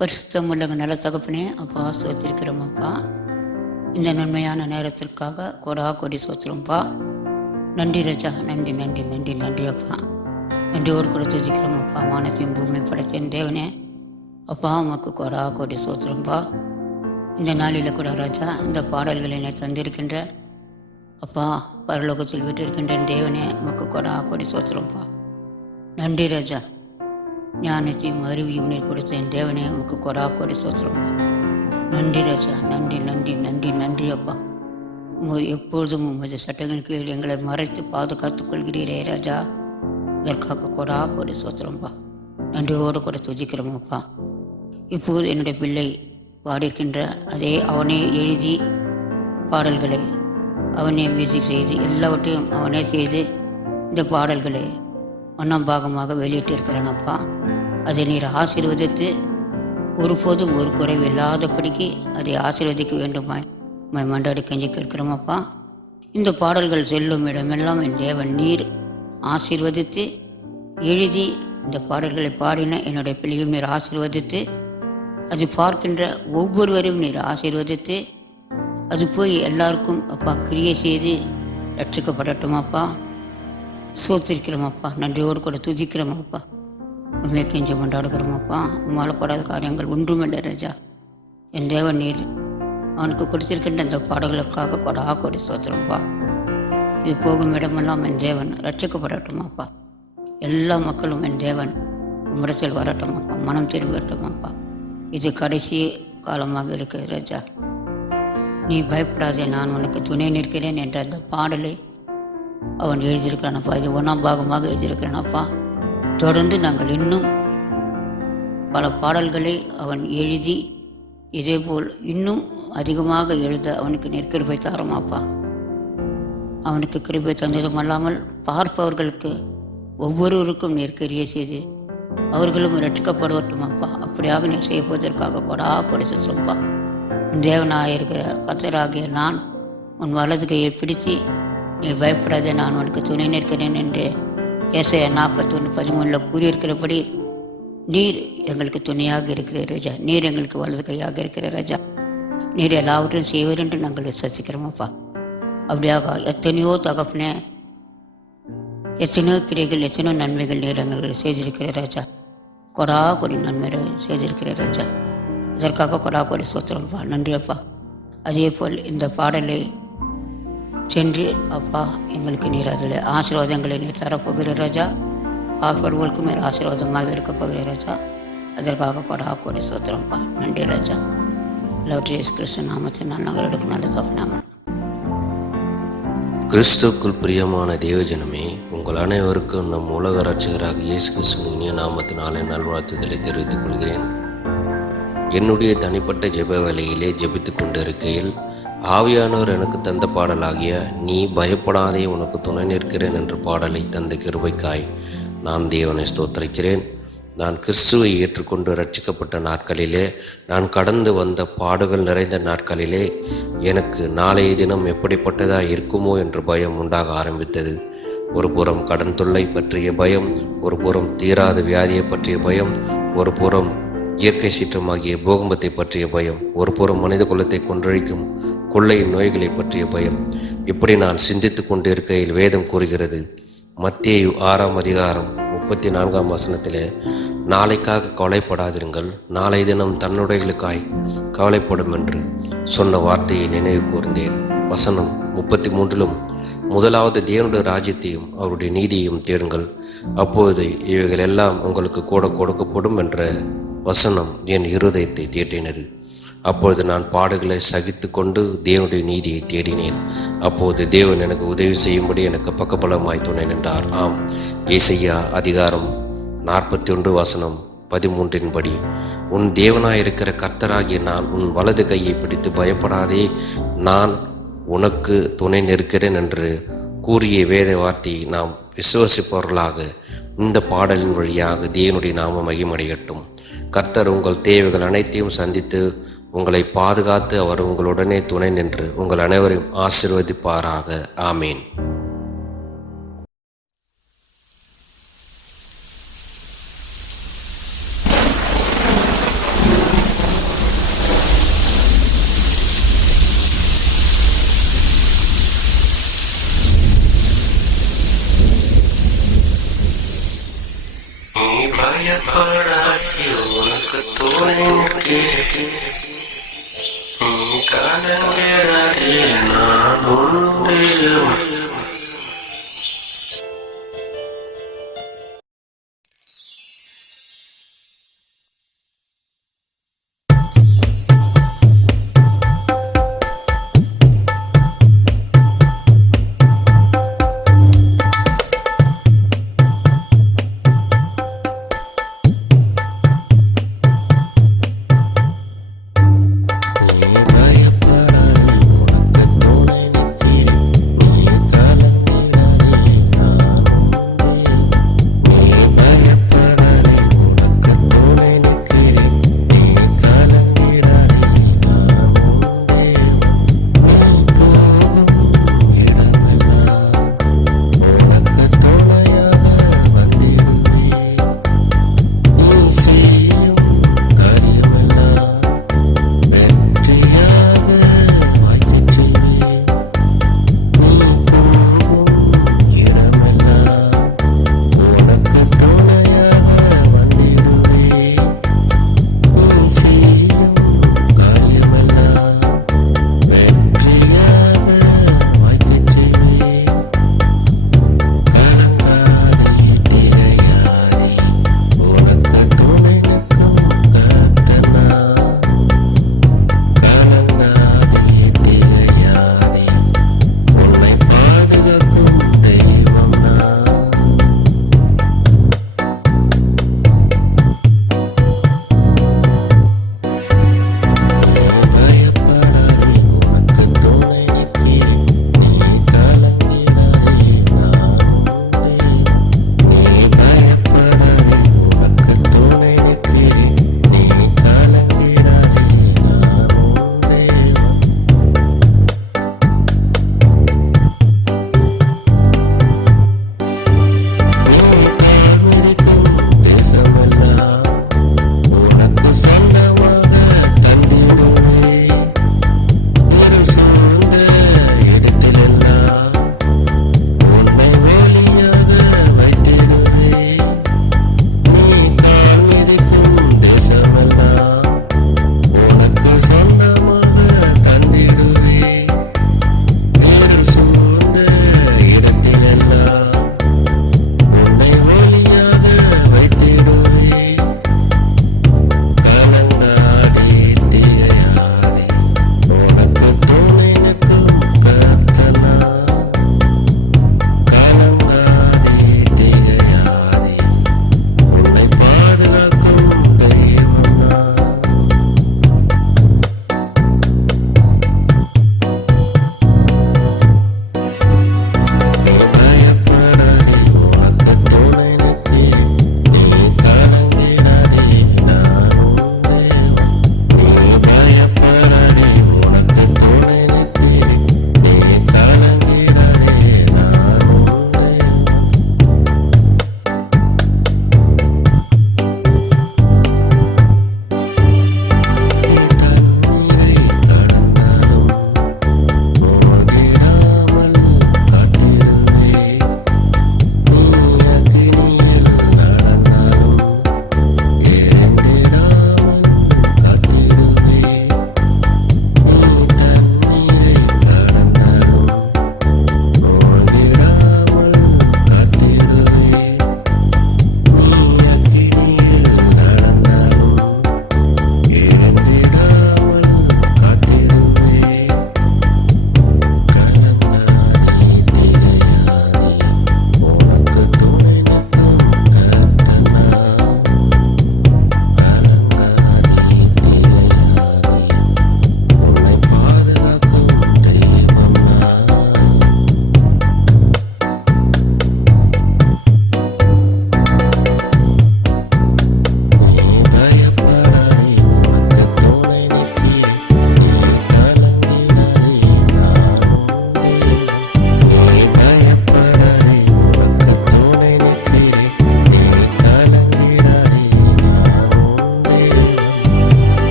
பரிசுத்தம் உள்ள நல்ல தகப்பனே அப்பா சோத்திருக்கிறோம் அப்பா இந்த நன்மையான நேரத்திற்காக கொடா கொடி சோத்திரம்ப்பா நன்றி ரஜா. நன்றி நன்றி நன்றி நன்றி அப்பா. நன்றியோடு கூட துதிக்கிறோம் அப்பா வானத்தையும் பூமியும் படைத்தேன் தேவனே. அப்பா உமக்கு கொடா கொடி சோத்திரம்ப்பா இந்த நாளில் கூட ராஜா இந்த பாடல்களை என்னை தந்திருக்கின்ற அப்பா பரலோகத்தில் விட்டிருக்கின்ற தேவனே உமக்கு கொடா கொடி சோத்திரம்ப்பா நன்றி ராஜா. ஞானத்தையும் அறிவியும் நீர் கொடுத்த என் தேவனே உமக்கு கொடா கொடி சோத்திரம். நன்றி ராஜா நன்றி நன்றி நன்றி நன்றி அப்பா. உங்கள் எப்பொழுதும் உமது சட்டங்கள் கீழ் எங்களை மறைத்து பாதுகாத்துக் கொள்கிறீரே ராஜா. இதற்காக கொடா கொடி சோத்திரம்ப்பா நன்றியோடு கூட துதிக்கிறோமப்பா இப்போது என்னுடைய பிள்ளை பாடியிருக்கின்ற அதே அவனே எழுதி பாடல்களை அவனே மியூசிக் செய்து எல்லாவற்றையும் அவனே செய்து இந்த பாடல்களை ஒன்றாம் பாகமாக வெளியிட்டிருக்கிறேனப்பா. அதை நீர் ஆசீர்வதித்து ஒருபோதும் ஒரு குறைவு இல்லாதபடிக்கு அதை ஆசீர்வதிக்க வேண்டுமாய் மை மண்டாடி கஞ்சி கேட்கிறோமப்பா. இந்த பாடல்கள் செல்லும் இடமெல்லாம் என் தேவன் நீர் ஆசீர்வதித்து எழுதி இந்த பாடல்களை பாடின என்னுடைய பிள்ளையும் நீர் ஆசீர்வதித்து அது பார்க்கின்ற ஒவ்வொருவரையும் நீர் ஆசீர்வதித்து அது போய் எல்லாருக்கும் அப்பா கிரியை செய்து ரட்சிக்கப்படட்டும் அப்பா சோத்திருக்கிறோம் அப்பா நன்றியோடு கூட துதிக்கிறோம் அப்பா உண்மை கெஞ்சம் கொண்டாடுகிறோம் அப்பா உம்மால் கூடாத காரியங்கள் ஒன்றுமில்லை ராஜா. என் தேவன் நீர் அவனுக்கு கொடுத்திருக்கின்ற அந்த பாடல்களுக்காக கொடா கொடி சோத்திரம்ப்பா இது போகும் இடமெல்லாம் என் தேவன் ரட்சிக்கப்படட்டும் அப்பா எல்லா மக்களும் என் தேவன் உம்மிடத்தில் வரட்டும் அப்பா மனம் திரும்பட்டும் அப்பா இது கடைசி காலமாக இருக்கு ராஜா. நீ பயப்படாதே நான் உனக்கு துணை நிற்கிறேன் என்ற அந்த பாடலை அவன் எழுதியிருக்கிறானப்பா. இது ஒன்றாம் பாகமாக எழுதியிருக்கிறானப்பா. தொடர்ந்து நாங்கள் இன்னும் பல பாடல்களை அவன் எழுதி இதேபோல் இன்னும் அதிகமாக எழுத அவனுக்கு நெற்கிருபை தாரமாப்பா. அவனுக்கு கிருபை தந்ததும் அல்லாமல் பார்ப்பவர்களுக்கு ஒவ்வொருவருக்கும் நெற்கரிய செய்து அவர்களும் ரட்சிக்கப்படட்டும் அப்பா அப்படியாக நீ செய்ய போவதற்காக கொடா கொடை சுற்றப்பா தேவனாக இருக்கிற கர்த்தராகிய நான் உன் வலது கையை பிடித்து நீ பயப்படாத நான் உனக்கு துணை நிற்கிறேன் என்று ஏசைய நாற்பத்தொன்று பதிமூணில் கூறியிருக்கிறபடி நீர் எங்களுக்கு துணையாக இருக்கிற ராஜா. நீர் எங்களுக்கு வலது கையாக இருக்கிற ராஜா. நீர் எல்லாவற்றையும் செய்வர் என்று நாங்கள் விசுவசிக்கிறோமப்பா அப்படியாக எத்தனையோ தகப்பனே எத்தனையோ கிரைகள் எத்தனையோ நன்மைகள் நீர் எங்களுக்கு செய்திருக்கிற ராஜா. கொடா கொடி நன்மைகள் செய்திருக்கிற ராஜா. இதற்காக கொடா கொடி சோத்திரம்ப்பா நன்றியப்பா அதே போல் இந்த பாடலை சென்று அப்பா எங்களுக்கு நீர் அதில் ஆசீர்வாதங்களை நீர் தரப்போகிற ராஜா. பார்ப்பவர்களுக்கும் நீர் ஆசீர்வாதமாக இருக்க போகிற ராஜா. அதற்காக கொடா கொடி சோத்திரம்ப்பா நன்றி ராஜா. லவ் இயேசு கிறிஸ்து நாமத்தின் நான் நகர்களுக்கு நல்ல தோஃபனாமன் கிறிஸ்துக்குள் பிரியமான தேவஜனமே உங்கள் அனைவருக்கும் நம் உலக ரட்சகராக இயேசு கிறிஸ்துவின் நாமத்தினாலே நல்வாழ்த்துதலை தெரிவித்துக் கொள்கிறேன். என்னுடைய தனிப்பட்ட ஜெப வேலையிலே ஜெபித்து கொண்டிருக்கையில் ஆவியானவர் எனக்கு தந்த பாடலாகிய நீ பயப்படாதே உனக்கு துணை நிற்கிறேன் என்ற பாடலை தந்த கிருபைக்காய் நான் தேவனை ஸ்தோத்தரிக்கிறேன். நான் கிறிஸ்துவை ஏற்றுக்கொண்டு ரட்சிக்கப்பட்ட நாட்களிலே நான் கடந்து வந்த பாடுகள் நிறைந்த நாட்களிலே எனக்கு நாளைய தினம் எப்படிப்பட்டதாக இருக்குமோ என்ற பயம் உண்டாக ஆரம்பித்தது. ஒரு புறம் கடன் தொல்லை பற்றிய பயம் ஒரு புறம் தீராத வியாதியை பற்றிய பயம் ஒரு புறம் இயற்கை சீற்றமாகிய பூகம்பத்தை பற்றிய பயம் ஒரு புறம் மனித குலத்தை கொன்றழிக்கும் கொள்ளையின் நோய்களை பற்றிய பயம். இப்படி நான் சிந்தித்து கொண்டிருக்கையில் வேதம் கூறுகிறது. மத்திய ஆறாம் அதிகாரம் முப்பத்தி நான்காம் வசனத்திலே நாளைக்காக கவலைப்படாதிருங்கள் நாளை தினம் தன்னுடைகளுக்காய் கவலைப்படும் என்று சொன்ன வார்த்தையை நினைவு கூர்ந்தேன். வசனம் முப்பத்தி மூன்றிலும் முதலாவது தேவனுடைய ராஜ்யத்தையும் அவருடைய நீதியையும் தேடுங்கள். அப்போது இவைகள் எல்லாம் உங்களுக்கு கூட கொடுக்கப்படும் என்ற வசனம் என் இருதயத்தை தேற்றினது. அப்பொழுது நான் பாடுகளை சகித்து கொண்டு தேவனுடைய நீதியை தேடினேன். அப்போது தேவன் எனக்கு உதவி செய்யும்படி எனக்கு பக்கபலமாய் துணை நின்றார். ஆம் ஏசையா அதிகாரம் நாற்பத்தி ஒன்று வசனம் பதிமூன்றின்படி உன் தேவனாயிருக்கிற கர்த்தராகிய நான் உன் வலது கையை பிடித்து பயப்படாதே நான் உனக்கு துணை நிற்கிறேன் என்று கூறிய வேத வார்த்தையை நாம் விசுவசிப்பவர்களாக இந்த பாடலின் வழியாக தேவனுடைய நாம மகிமடையட்டும். கர்த்தர் உங்கள் தேவைகள் அனைத்தையும் சந்தித்து உங்களை பாதுகாத்து அவர் உங்களுடனே துணை நின்று உங்கள் அனைவரையும் ஆசிர்வதிப்பாராக. ஆமீன். பயப்படாதே உனக்கு துணை நிற்கிறேன். நீ